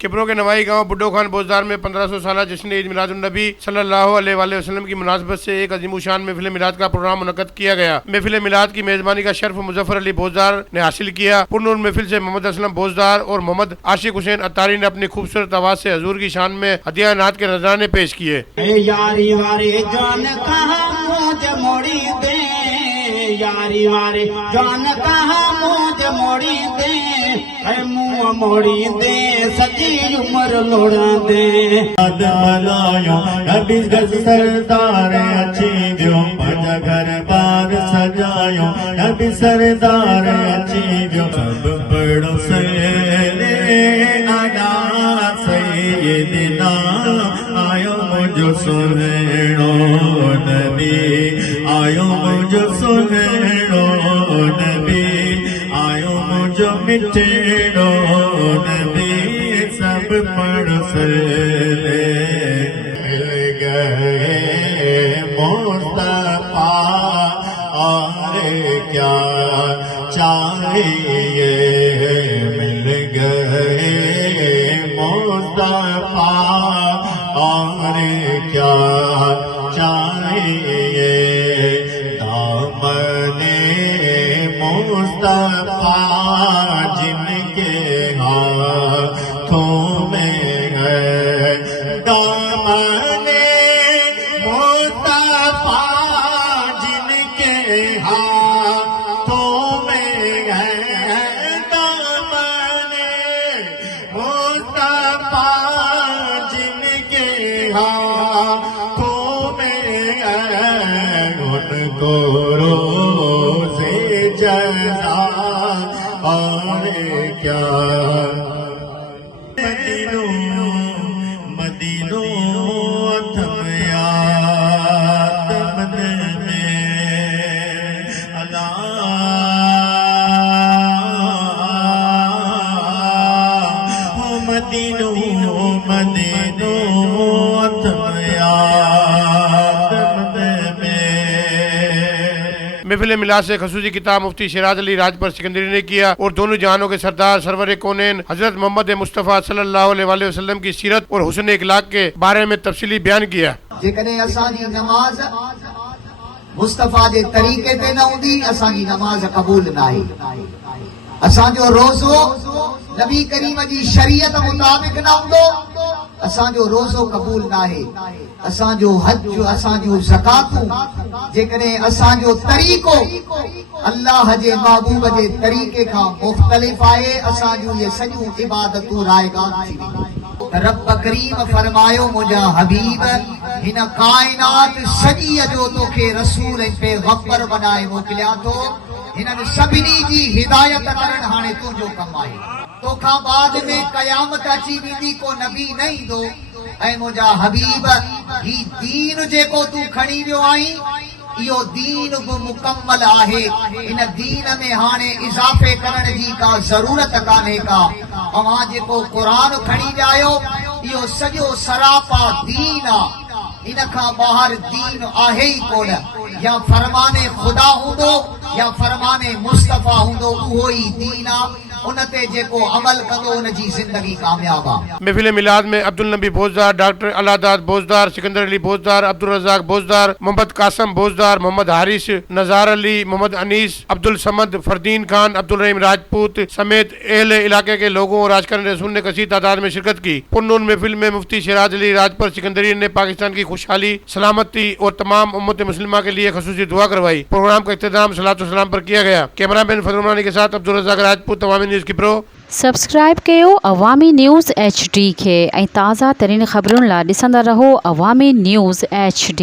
किपरो के नवाई गांव बुड्ढो खान बोजदार में 1500 साल जश्न ईद मिलादुन्नबी सल्लल्लाहु अलैहि वसल्लम की मुनासबत से एक अजीमुशान महफिल मिलाद का प्रोग्राम मुनक्कद किया गया। महफिल मिलाद की मेजबानी का शर्फ मुजफ्फर अली बोजदार ने हासिल किया। पुरनूर महफिल से मोहम्मद असलम बोजदार और मोहम्मद आशिक हुसैन अत्तारी ने अपनी खूबसूरत आवाज से हजूर की शान में हदिया नात के नजराने पेश किए। यारी वारे जान कहाँ मौज मोड़ी दे, यारी वारे जान कहाँ मौज मोड़ी दे, मुँह मोड़ी दे सची उम्र लोड़ा दे। नबी सरदार अची वियो पंहिंजा घर बार सजायो, नबी सरदार अची वियो सब बड़ो सहेले आया सैयदना आयो मुंहिंजो सुहिणो नबी, आयो मुंहिंजो सुहिणो नबी, आयो मुंहिंजो मिठड़ो नबी, सब पढ़ सहेले मिल गए मुस्तफा और क्या चाहिए, मिल गए मुस्तफा और क्या चाहिए, दामने मुस्तफा जिनके हाथों में है, दामने मुस्तफा जिनके हाथों में है, दामने मुस्तफा जिनके हाथों में है, उनको रोज़े जज़ा और क्या। मदीनो थम याद मन में अल्लाह, मदीनो मदीनो थम याद मन में। महफिल मिलाद से खसूसी किताब मुफ्ती शिराज अली राजपुर सिकंदरी ने किया और दोनों जहानों के सरदार सरवर कौनैन हजरत मोहम्मद मुस्तफ़ा सल्लल्लाहु अलैहि वसल्लम की सीरत और हुस्न इखलाक के बारे में तफसीली बयान किया। जेकॾहिं असांजी नमाज मुस्तफ़ा जे तरीक़े ते न हूंदी असांजी नमाज क़बूल न आहे। असांजो रोज़ो नबी करीम जी शरीयत मुताबिक़ न हूंदो असांजो रोज़ो क़बूल न आहे। असांजो हज असांजो ज़कातूं जेकॾहिं असांजो तरीक़ो अल्लाह जे महबूब जे तरीक़े खां मुख़्तलिफ़ आहे असांजूं इहे सॼियूं इबादतूं रायगान थी वेंदियूं। रब करीम फरमायो मुंहिंजा हबीब हिन काइनात सॼीअ जो तोखे रसूल ऐं पैगंबर बनाए मोकिलिया थो, हिननि सभिनी जी हिदायत करणु हाणे तुंहिंजो कमु आहे। तोखां बाद में क़यामत अची वेंदी को नबी न ईंदो ऐं मुंहिंजा हबीब ही दीन जेको तूं खणी वियो आहीं इहो दीन बि मुकम्मल आहे। इन दीन में हाणे इज़ाफ़े करण जी का ज़रूरत कान्हे का। अवां जेको क़ुरान खणी विया आहियो इहो सॼो सरापा दीन आहे। इन खां ॿाहिरि दीन आहे ई कोन। या फरमाने ख़ुदा हूंदो या फरमाने मुस्तफ़ा हूंदो उहो ई दीन आहे। उन ते जेको अमल कंदो उन जी ज़िंदगी कामयाब आहे। महफिल मिलाद में अब्दुल नबी बोजदार, डॉक्टर अलादाद बोजदार, सिकंदर अली बोजदार, अब्दुल रज़ाक बोजदार, मोहम्मद कासम बोजदार, मोहम्मद हारिस, नज़ार अली, मोहम्मद अनीस, अब्दुल समद, फरदीन खान, अब्दुल रहीम राजपूत समेत अहले इलाके के लोगों और आशिकान रसूल ने कसीर तादाद में शिरकत की। पुरनूर महफिल में मुफ्ती शिराज अली राजपुर सिकंदरी ने पाकिस्तान की खुशहाली, सलामती और तमाम उम्मत मुस्लिमा के लिए खसूसी दुआ करवाई। प्रोग्राम का इख्तिताम सलातो सलाम पर किया गया। कैमरामैन फजल के साथ अब्दुल रज़ाक राजपूत, अवामी न्यूज़ किपरो। सब्सक्राइब कयो अवामी न्यूज़ HD खे ऐं ताज़ा तरीन ख़बरुनि लाइ ॾिसंदा रहो अवामी न्यूज़ HD।